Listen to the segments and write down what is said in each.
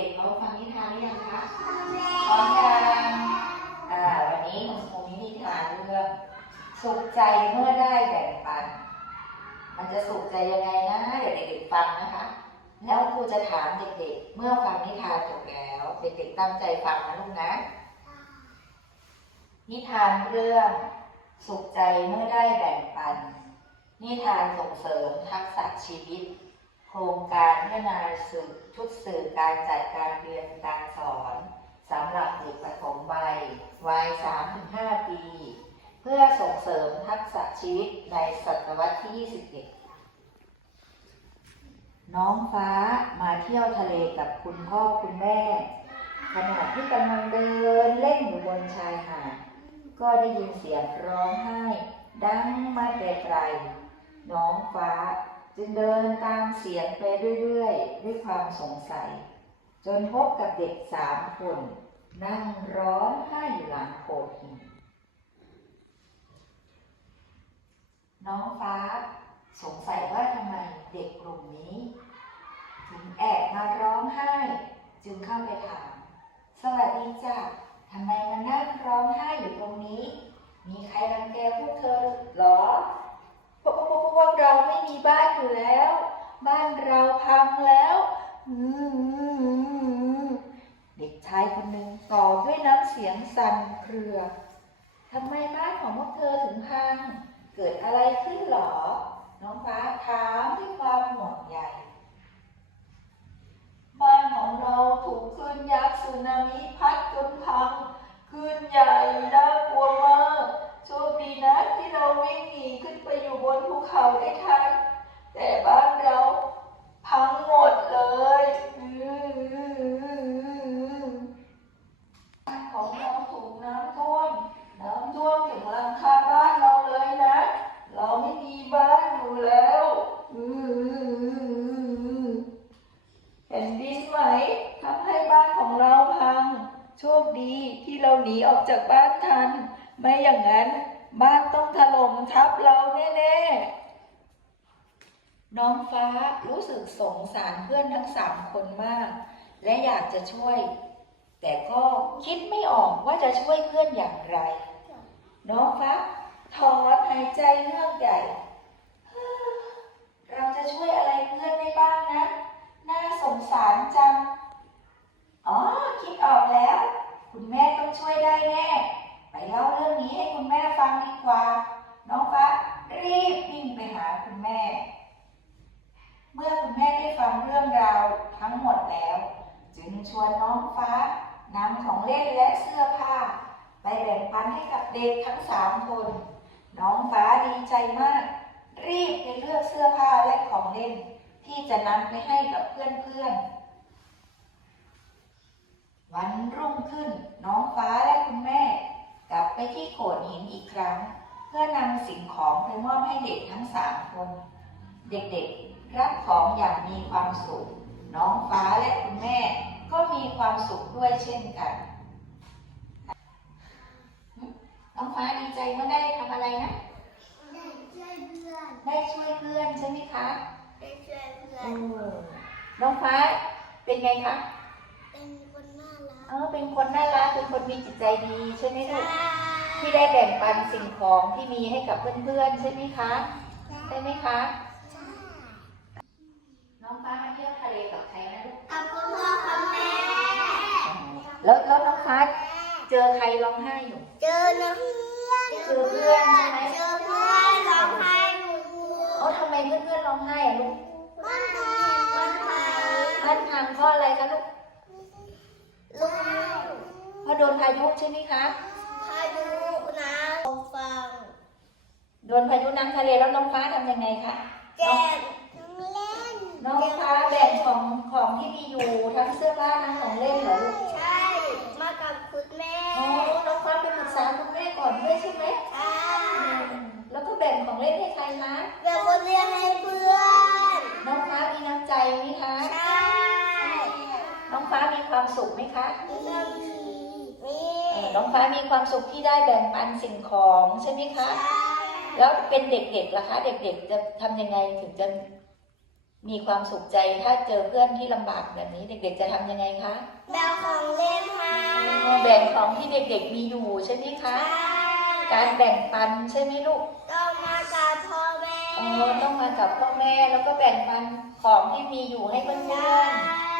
ด็กๆเขาฟังนิทานหรือยังคะพร้อมยังอ่าวันนี้คุณครูมีนิทานเรื่องสุขใจเมื่อได้แบ่งปัน มันจะสุขใจยังไงนะเดี๋ยวเด็กๆฟังนะคะ แล้วครูจะถามเด็กๆ เมื่อฟังนิทานจบแล้วเด็กๆตั้งใจฟังนะลูกนะ นิทานเรื่องสุขใจเมื่อได้แบ่งปัน นิทานส่งเสริมทักษะชีวิตโค รงการพัฒนาสื่อชุดสื่อการจัดการเรียนการสอนสำหรับเด็กประถมวัยวัย 3-5 ปี เพื่อส่งเสริมทักษะชีวิตในศตวรรษที่ 21 น้องฟ้ามาเที่ยวทะเลกับคุณพ่อคุณแม่ขณะที่กำลังเดินเล่นอยู่บนชายหาดก็ได้ยินเสียงร้องไห้ ดังมาแต่ไกลน้องฟ้า จึงเดินตามเสียงไปเรื่อยๆ ด้วยความสงสัย จนพบกับเด็กสามคน นั่งร้องไห้อยู่หลังโขดหินน้องฟ้าสงสัยว่าทำไมเด็กกลุ่มนี้ ถึงแอบมาร้องไห้ จึงเข้าไปถาม สวัสดีจ้ะทำไมมานั่งร้องไห้อยู่ตรงนี้ มีใครรังแกพวกเธอหรอ พวกพวกพวกเราไม่มีบ้านอยู่แล้ว บ้านเราพังแล้วเด็กชายคนหนึ่งตอบด้วยน้ำเสียงสั่นเครือทำไมบ้านของพวกเธอถึงพัง เกิดอะไรขึ้นหรอ น้องฟ้าถามด้วยความห่วงใย บ้านของเราถูกคลื่นยักษ์สึนามิพัดจนพังคลื่นใหญ่น่ากลัวมาก โชคดีนะที่เราวิ่งหนีขึ้นไปอยู่บนภู เขาได้ทันแต่บ้านเราพังหมดเลยบ้านของเราถูกน้ำท่วม น้ำท่วมถึงหลังคาบ้านเราเลยนะ เราไม่มีบ้านอยู่แล้วแผ่นดินไหวทำให้บ้านของเราพัง โชคดีที่เราหนีออกจากบ้านทัน ไม่อย่างนั้นบ้านต้องถล่มทับเราแน่ น้องฟ้ารู้สึกสงสารเพื่อนทั้งสามคนมาก และอยากจะช่วย แต่ก็คิดไม่ออกว่าจะช่วยเพื่อนอย่างไร น้องฟ้าถอนหายใจเฮือกใหญ่เราจะช่วยอะไรเพื่อนได้บ้างนะ น่าสงสารจัง อ๋อ คิดออกแล้ว คุณแม่ต้องช่วยได้แน่ ไปเล่าเรื่องนี้ให้คุณแม่ฟังดีกว่า น้องฟ้ารีบวิ่งไปหาคุณแม่ เมื่อคุณแม่ได้ฟังเรื่องราวทั้งหมดแล้ว จึงชวนน้องฟ้านำของเล่นและเสื้อผ้า ไปแบ่งปันให้กับเด็กทั้งสามคน น้องฟ้าดีใจมาก รีบไปเลือกเสื้อผ้าและของเล่น ที่จะนำไปให้กับเพื่อนๆวันรุ่งขึ้นน้องฟ้าและคุณแม่ กลับไปที่โขดหินอีกครั้ง เพื่อนำสิ่งของไปมอบให้เด็กทั้งสามคน เด็กๆ รับของอย่างมีความสุข น้องฟ้าและคุณแม่ก็มีความสุขด้วยเช่นกัน น้องฟ้าดีใจเมื่อได้ทำอะไรนะ ได้ช่วยเพื่อนใช่ไหมคะเออน้องฟ้าเป็นไงคะเออ เป็นคนน่ารัก เป็นคนมีจิตใจดีใช่ไหมลูกที่ได้แบ่งปันสิ่งของที่มีให้กับเพื่อนๆใช่ไหมคะ ใช่ไหมคะ น้องฟ้ามาเที่ยวทะเลกับใครนะลูกแล้วแล้วน้องฟ้าเจอใครร้องไห้อยู่ เจอนะเจอเพื่อนใช่ไหมเจอเพื่อนร้องไห้หนูเออทำไมเพื่อนๆร้องไห้อะลูกบ้านพังบ้านพังบ้านพังเพราะอะไรคะลูกลูกเพราะโดนพายุใช่ไหมคะ พายุนะฟังโดนพายุน้ำทะเลแล้วน้องฟ้าทำยังไงคะแก้มเล่น น้องฟ้าแบ่งของของ ที่มีอยู่ทั้งเสื้อผ้าทั้งของเล่นเหรอลูกใช่ มากับคุณแม่อ๋อน้องฟ้าไปปรึกษาคุณแม่ก่อนด้วยใช่ไหมใช่แล้วก็แบ่งของเล่นให้ใครคะเดี๋ยวคนเรียนให้เพื่อน น้องฟ้ามีน้ำใจไหมคะ ใช่ น้องฟ้ามีความสุขไหมคะมีเรื่องมีมีเออน้องฟ้ามีความสุขที่ได้แบ่งปันสิ่งของใช่ไหมคะใช่แล้วเป็นเด็กๆล่ะคะ เด็กๆจะทำยังไงถึงจะ มีความสุขใจถ้าเจอเพื่อนที่ลำบากแบบนี้ เด็กๆจะทำยังไงคะแบลของเล่นให้แบ่งของที่เด็กๆมีอยู่ใช่ไหมคะ การแบ่งปันใช่ไหมลูกต้องมากับพ่อแม่อ๋อต้องมากับพ่อแม่แล้วก็แบ่งปันของที่มีอยู่ให้เพื่อน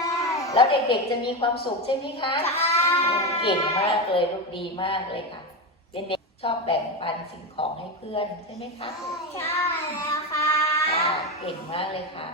ๆแล้วเด็กๆจะมีความสุขใช่ไหมคะใช่เก่งมากเลยลูกดีมากเลยค่ะเป็นเด็กชอบแบ่งปันสิ่งของให้เพื่อนใช่ไหมคะใช่แล้วค่ะค่ะ เก่งมากเลยค่ะ